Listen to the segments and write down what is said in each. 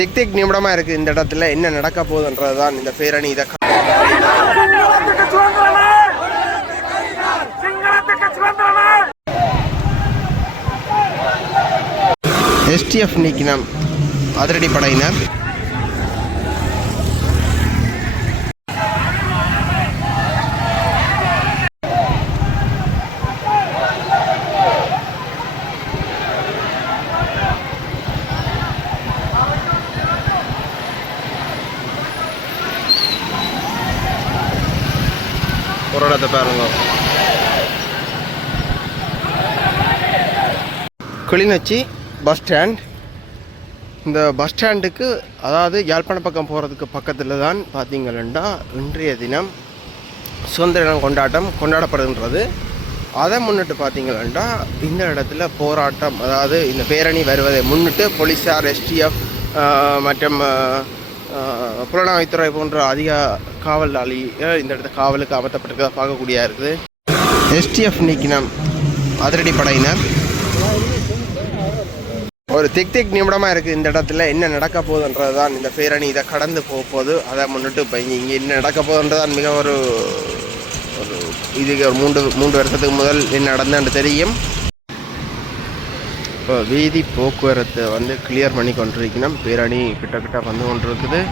திக் திக் நிமிடமாக இருக்குது இந்த இடத்துல. என்ன நடக்க போகுதுன்றது தான் இந்த பேரணி. இதை STF நீக்கினம் அதிரடி படையினர். ஒரு இடத்தை பாருங்க. Kilinochchi bus stand. இந்த பஸ் ஸ்டாண்டுக்கு அதாவது யாழ்ப்பாண பக்கம் போகிறதுக்கு பக்கத்தில் தான் பார்த்தீங்கன்னா இன்றைய தினம் சுதந்திர தினம் கொண்டாடப்படுகின்றது. அதை முன்னிட்டு பார்த்தீங்கன்னா இந்த இடத்துல போராட்டம், அதாவது இந்த பேரணி வருவதை முன்னிட்டு போலீஸார், STF மற்றும் புலனாய்வுத்துறை போன்ற அதிக காவலாளி இந்த இடத்துல காவலுக்கு அமர்த்தப்பட்டிருக்கிறத பார்க்கக்கூடியதாக இருக்குது. STF நீக்கினம் அதிரடி படையினர். ஒரு திக் திக் நிமிடமாக இருக்குது இந்த இடத்துல. என்ன நடக்க போகுதுன்றது தான் இந்த பேரணி. இதை கடந்து போகுது. அதை முன்னிட்டு இப்போ இங்கே என்ன நடக்க போகுதுன்றதான் மிக ஒரு இதுக்கு ஒரு மூன்று வருஷத்துக்கு முதல் என்ன நடந்தேன்னு தெரியும். இப்போ வீதி போக்குவரத்தை கிளியர் பண்ணி கொண்டிருக்கணும். பேரணி கிட்ட வந்து கொண்டிருக்குது.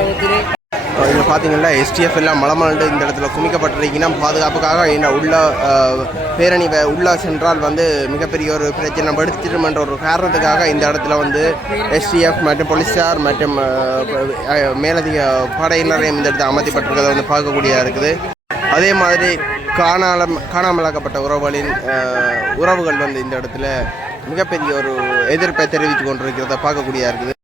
இதில் பார்த்தீங்கன்னா எஸ்டிஎஃப் எல்லாம் மலமலண்டு இந்த இடத்துல குமிக்கப்பட்டிருக்கீங்கன்னா பாதுகாப்புக்காக என்ன உள்ள பேரணி உள்ள சென்றால் வந்து மிகப்பெரிய ஒரு பிரச்சனை படுத்திடுமென்ற ஒரு காரணத்துக்காக இந்த இடத்துல வந்து எஸ்டிஎஃப் மற்றும் போலீஸார் மற்றும் மேலதிக படையினரையும் இந்த இடத்துல அமர்த்தப்பட்டிருக்கிறத வந்து பார்க்கக்கூடியதாக இருக்குது. அதே மாதிரி காணாமலாக்கப்பட்ட உறவுகள் வந்து இந்த இடத்துல மிகப்பெரிய ஒரு எதிர்ப்பை தெரிவித்து கொண்டிருக்கிறத பார்க்கக்கூடியதாக இருக்குது.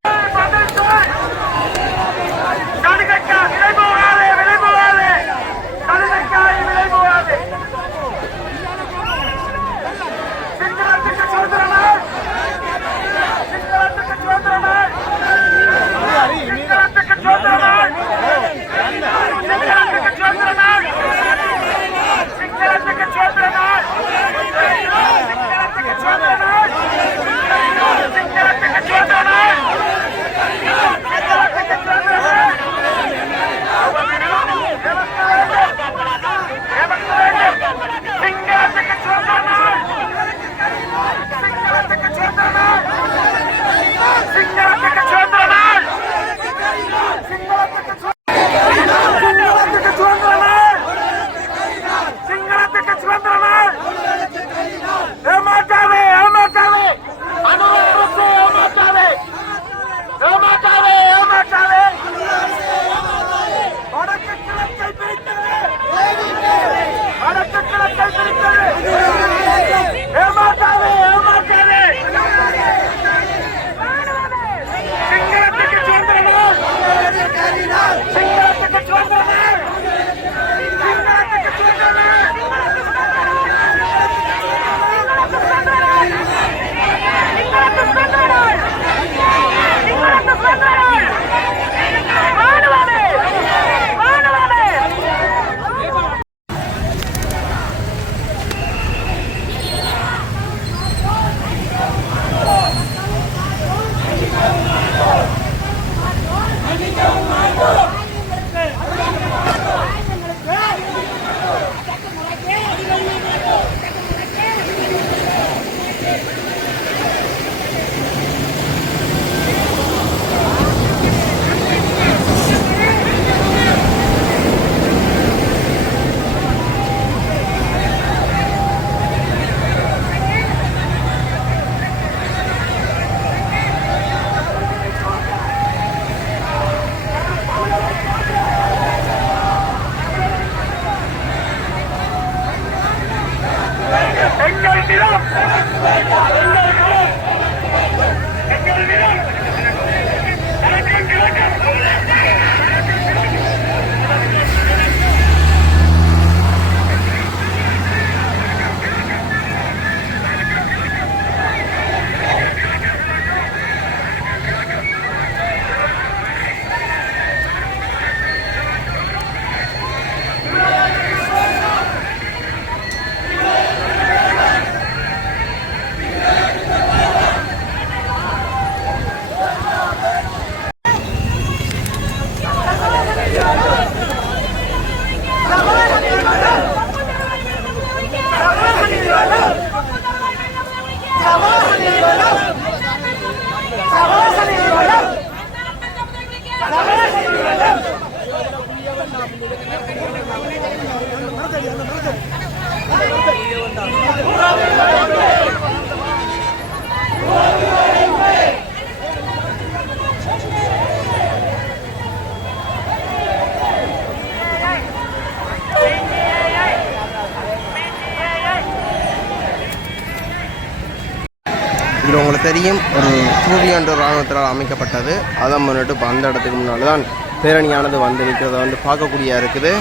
இதில் உங்களுக்கு தெரியும் ஒரு தூவியாண்டு இராணுவத்தினால் அமைக்கப்பட்டது. அதை முன்னிட்டு இப்போ அந்த இடத்துக்கு முன்னால் தான் பேரணியானது வந்து நிற்கிறத வந்து பார்க்கக்கூடியா இருக்குது.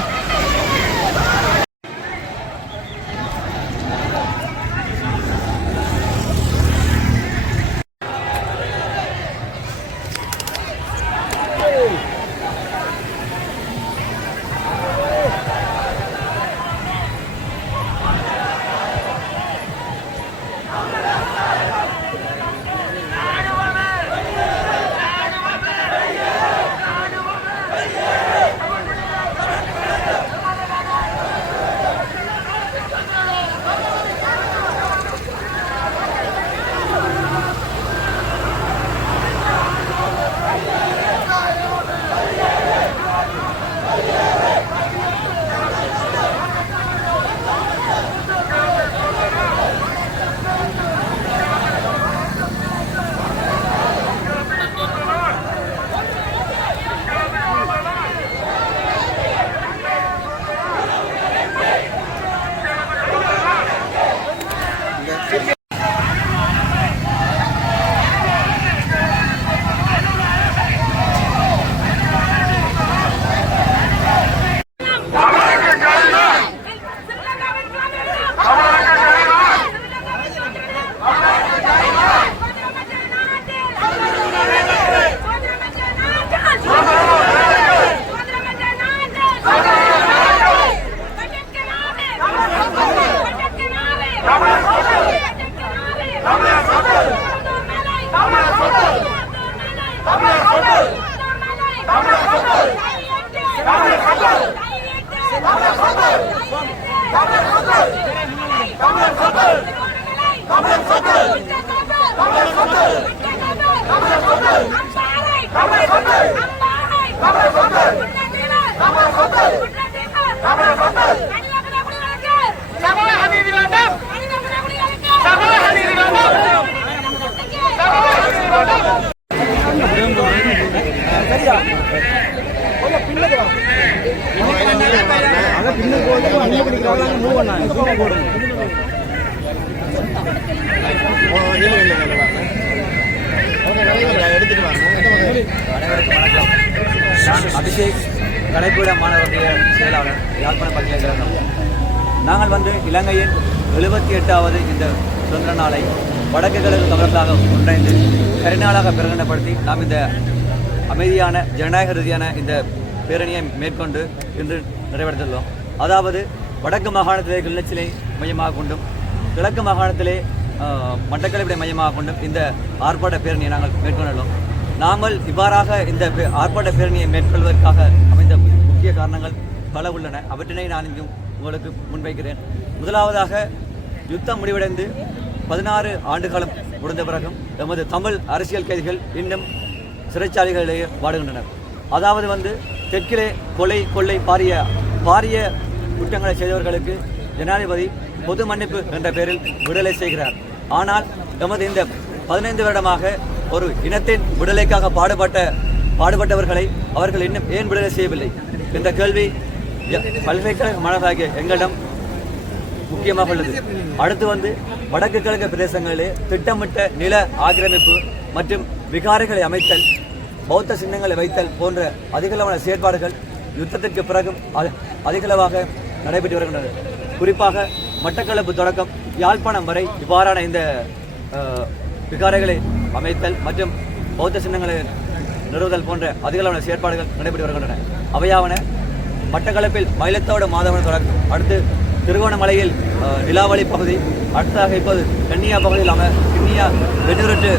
அபிஷேக் கலைப்பீட மாணவருடைய செயலாளர் யாழ்ப்பாண பல்கலைக்கழகம். நாங்கள் இலங்கையின் 78வது இந்த சுதந்திர நாளை வடக்கு கிழக்கு தமிழர்களாக ஒன்றைந்து கரிநாளாக பிரகடனப்படுத்தி நாம் இந்த அமைதியான ஜனநாயக ரீதியான இந்த பேரணியை மேற்கொண்டு இன்று நிறைவேற்றுள்ளோம். அதாவது வடக்கு மாகாணத்திலே கிளிநொச்சியை மையமாக கொண்டும் கிழக்கு மாகாணத்திலே மட்டக்களப்பை மையமாக கொண்டும் இந்த ஆர்ப்பாட்ட பேரணியை நாங்கள் மேற்கொண்டுள்ளோம். நாங்கள் இவ்வாறாக இந்த ஆர்ப்பாட்ட பேரணியை மேற்கொள்வதற்காக அமைந்த முக்கிய காரணங்கள் பல உள்ளன. அவற்றினை நான் இங்கு உங்களுக்கு முன்வைக்கிறேன். முதலாவதாக யுத்தம் முடிவடைந்து 16 ஆண்டுகாலம் முடிந்த பிறகும் எமது தமிழ் அரசியல் கைதிகள் இன்னும் சிறைச்சாலைகளிலேயே வாடுகின்றனர். அதாவது தெற்கிலே கொள்ளை பாரிய குற்றங்களை செய்தவர்களுக்கு ஜனாதிபதி பொது மன்னிப்பு என்ற பெயரில் விடுதலை செய்கிறார். ஆனால் எமது இந்த 15 வருடமாக ஒரு இனத்தின் விடுதலைக்காக பாடுபட்டவர்களை அவர்கள் இன்னும் ஏன் விடுதலை செய்யவில்லை என்ற கேள்வி பல்கலைக்கழக மாணவர்களாகிய எங்களிடம் முக்கியமாக உள்ளது. அடுத்து வடக்கு கிழக்கு பிரதேசங்களிலே திட்டமிட்ட நில ஆக்கிரமிப்பு மற்றும் விகாரைகளை அமைத்தல், பௌத்த சின்னங்களை வைத்தல் போன்ற அதிகளவான செயற்பாடுகள் யுத்தத்திற்கு பிறகும் அதிகளவாக நடைபெற்று வருகின்றன. குறிப்பாக மட்டக்களப்பு தொடக்கம் யாழ்ப்பாணம் வரை இவ்வாறான இந்த விகாரைகளை அமைத்தல் மற்றும் பௌத்த சின்னங்களை நிறுவுதல் போன்ற அதிகளவான செயற்பாடுகள் நடைபெற்று வருகின்றன. அவையாவன மட்டக்களப்பில் மயிலத்தோடு மாதவன் தொடக்கம், அடுத்து திருகோணமலையில் நிலாவளி பகுதி, அடுத்ததாக இப்போது கன்னியா பகுதியில் கிண்ணியா வெண்ணூரட்டு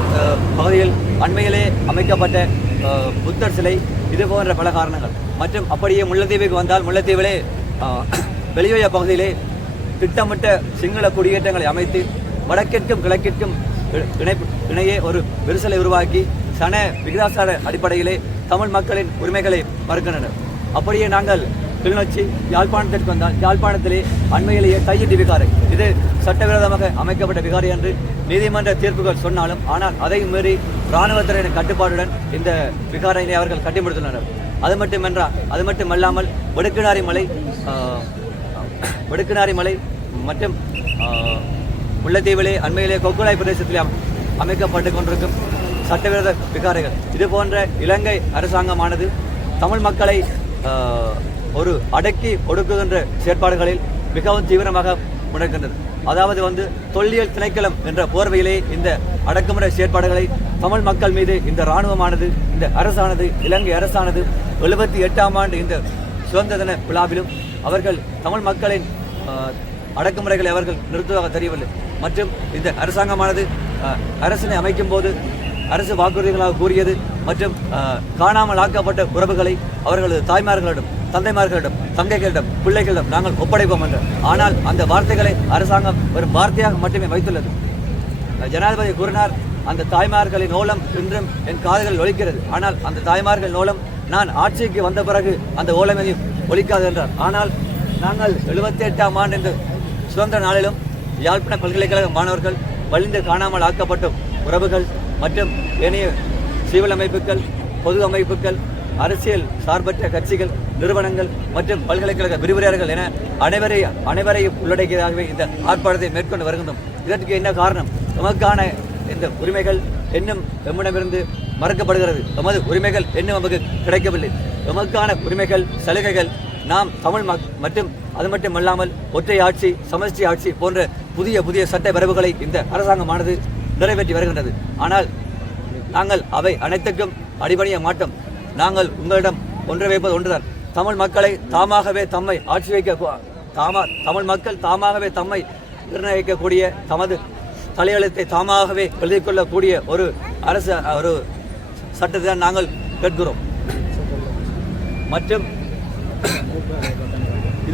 பகுதியில் அண்மையிலே அமைக்கப்பட்ட புத்தர் சிலை, இது போன்ற பல காரணங்கள். மற்றும் அப்படியே முல்லைத்தீவுக்கு வந்தால் முல்லைத்தீவிலே வெளியோய பகுதியிலே திட்டமிட்ட சிங்கள குடியேற்றங்களை அமைத்து வடக்கிற்கும் கிழக்கிற்கும் இணையே ஒரு விரிசலை உருவாக்கி சன விகிதாசார அடிப்படையிலே தமிழ் மக்களின் உரிமைகளை மறுக்கின்றனர். அப்படியே நாங்கள் கிளிநொச்சி யாழ்ப்பாணத்திற்கு வந்தால் யாழ்ப்பாணத்திலே அண்மையிலேயே தையிட்டி விகாரை, இது சட்டவிரோதமாக அமைக்கப்பட்ட விகாரை என்று நீதிமன்ற தீர்ப்புகள் சொன்னாலும் ஆனால் அதை மீறி இராணுவத்தினரின் கட்டுப்பாடுடன் இந்த விகாரையினை அவர்கள் கட்டிமுடித்துள்ளனர். அது மட்டுமல்லாமல் வெடுக்குநாரி மலை மற்றும் முல்லைத்தீவிலே அண்மையிலே கொக்குழாய் பிரதேசத்திலே அமைக்கப்பட்டு கொண்டிருக்கும் சட்டவிரோத விகாரைகள், இது போன்ற இலங்கை அரசாங்கமானது தமிழ் மக்களை ஒரு அடக்கி ஒடுக்குகின்ற செயற்பாடுகளில் மிகவும் தீவிரமாக முடக்கின்றது. அதாவது தொல்லியல் திணைக்களம் என்ற போர்வையிலே இந்த அடக்குமுறை செயற்பாடுகளை தமிழ் மக்கள் மீது இந்த இராணுவமானது, இந்த அரசானது, இலங்கை அரசானது 78ஆம் ஆண்டு இந்த சுதந்திர தின விழாவிலும் அவர்கள் தமிழ் மக்களின் அடக்குமுறைகளை அவர்கள் நிறுத்துவதாக தெரியவில்லை. மற்றும் இந்த அரசாங்கமானது அரசினை அமைக்கும் போது அரசு வாக்குறுதிகளாக கூறியது மற்றும் காணாமல் ஆக்கப்பட்ட உறவுகளை அவர்களது தாய்மார்களிடம், தந்தைமார்களிடம், தங்கைகளிடம், பிள்ளைகளிடம் நாங்கள் ஒப்படைப்போம் என்று. ஆனால் அந்த வார்த்தைகளை அரசாங்கம் ஒரு வார்த்தையாக மட்டுமே வைத்துள்ளது. ஜனாதிபதி கூறினார், அந்த தாய்மார்களின் ஓலம் இன்றும் என் காதுகளில் ஒலிக்கிறது. ஆனால் அந்த தாய்மார்கள் ஓலம் நான் ஆட்சிக்கு வந்த பிறகு அந்த ஓலமையும் ஒலிக்காது என்றார். ஆனால் நாங்கள் 78ஆம் ஆண்டு இந்த சுதந்திர நாளிலும் யாழ்ப்பாண பல்கலைக்கழக மாணவர்கள் வலிந்து காணாமல் ஆக்கப்பட்ட உறவுகள் மற்றும் ஏனைய சிவில் அமைப்புகள், பொது அமைப்புகள், அரசியல் சார்பற்ற கட்சிகள், நிறுவனங்கள் மற்றும் பல்கலைக்கழக விரிவுரையாளர்கள் என அனைவரையும் உள்ளடக்கியதாகவே இந்த ஆர்ப்பாட்டத்தை மேற்கொண்டு வருகின்றோம். இதற்கு என்ன காரணம்? நமக்கான இந்த உரிமைகள் இன்னும் எம்மிடமிருந்து மறுக்கப்படுகிறது. நமது உரிமைகள் இன்னும் நமக்கு கிடைக்கவில்லை. நமக்கான உரிமைகள், சலுகைகள் நாம் தமிழ் மற்றும் அது மட்டுமல்லாமல் ஒற்றை ஆட்சி, சமஷ்டி ஆட்சி போன்ற புதிய சட்ட வரவுகளை இந்த அரசாங்கமானது நிறைவேற்றி வருகின்றது. ஆனால் நாங்கள் அவை அனைத்துக்கும் அடிபணிய மாட்டோம். நாங்கள் உங்களிடம் ஒன்றை வைப்பது ஒன்றுதான். தமிழ் மக்களை தாமாகவே தம்மை ஆட்சி வைக்க தமிழ் மக்கள் தாமாகவே தம்மை நிர்ணயிக்கக்கூடிய, தமது தலையெழுத்தை தாமாகவே எழுதிக் கொள்ளக்கூடிய ஒரு சட்டத்தை தான் நாங்கள் கேட்கிறோம். மற்றும்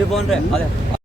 இது போன்ற